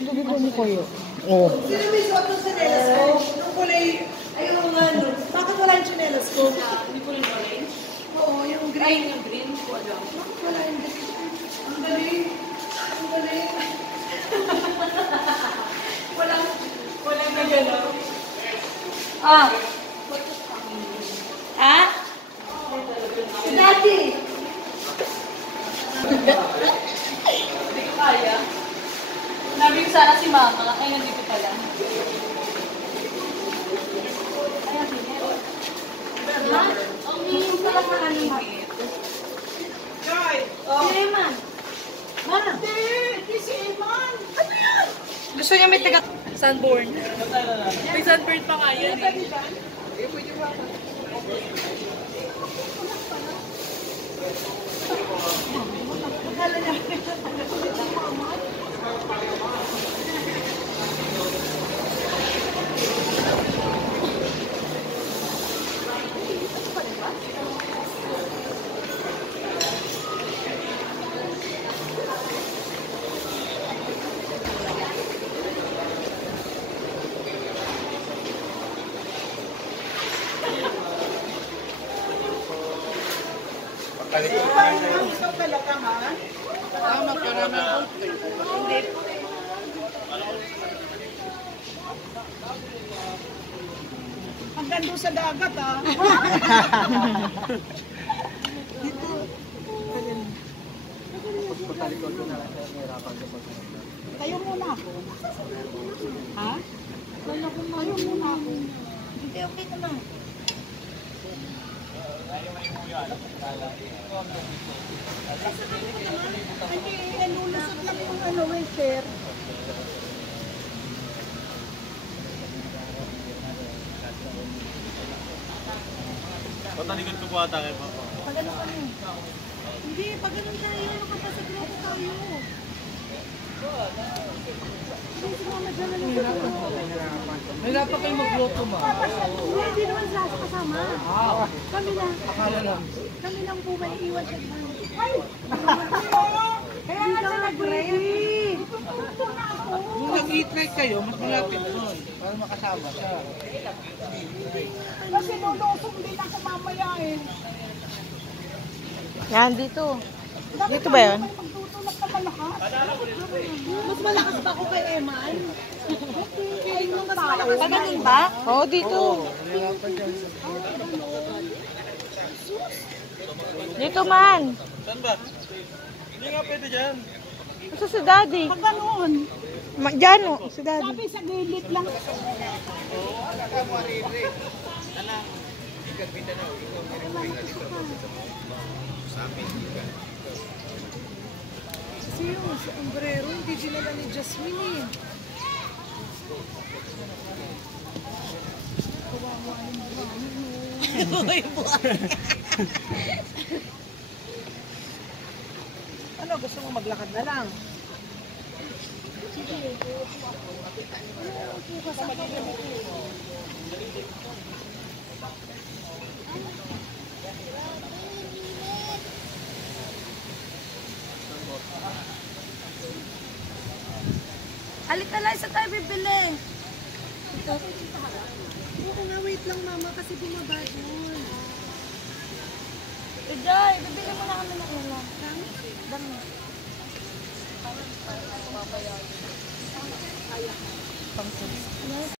Ito dito mo kayo. Oo. Sino may suot ng tsinelas ko? Nung kulay, ayun nga no. Bakit wala yung tsinelas ko? Hindi ko rin orange. Oo, yung green. Ay, yung green ko alam. Bakit wala yung green? Ang galing. Ang galing. Walang na gano'n. Ah! Ah? Si Daddy! Hindi ko kaya. Nabi ko sana si Mama. Ay, nandito pala. Ayan, sige. Ha? Ang hihing pala sa kanina. Joy! Si Eman. Ma! Hindi si Eman! Ano yan? Gusto niya may taga sunburn. May sunburn pa nga yan eh. Ikaw talaga, ha? Tama ka naman. Hindi. Hanggang doon sa dagat, ha? Dito. Tayo muna ako. Ha? Tayo muna ako. Hindi, okay naman. Hindi, nalulusot lang yung ano, sir. Patalikod ko po ata kay Papa. Pagano kami? Hindi, pagano tayo. Nakapasag na ako tayo. Hindi, si Mama dyan na Nahirapan kayo magluto, ma. Hindi naman sila kasama. Kami lang. Akala lang. Kami lang po may iwan siya dyan. Ay! Kaya nga siya nag-ready. Tutong na ako. Kung nag-eat night kayo, mas malapit doon. Para makasama siya. Kasi lulusong din ako mamaya eh. Yan, dito. Dapat Dito ba yun? may magtutulak na malakas. Mas malakas ba ako kay Eman? Ay, nung mas malakas ba? Pagaling ba? Oo, dito. Nahirapan dyan. Dito man. Saan ba? Hindi nga pwede dyan. Gusto si Daddy. Pag ganoon, Diyan, oh, si Daddy. sabi sa gilid lang. Kasi yung sa umbrero, hindi dinala ni Jasmine eh. Ano, gusto mo maglakad na lang? Halika lang sa tayo bibili. Oo nga, wait lang mama kasi bumaba dun. Joy, bibili mo na kami ng ulo. Dami. Pang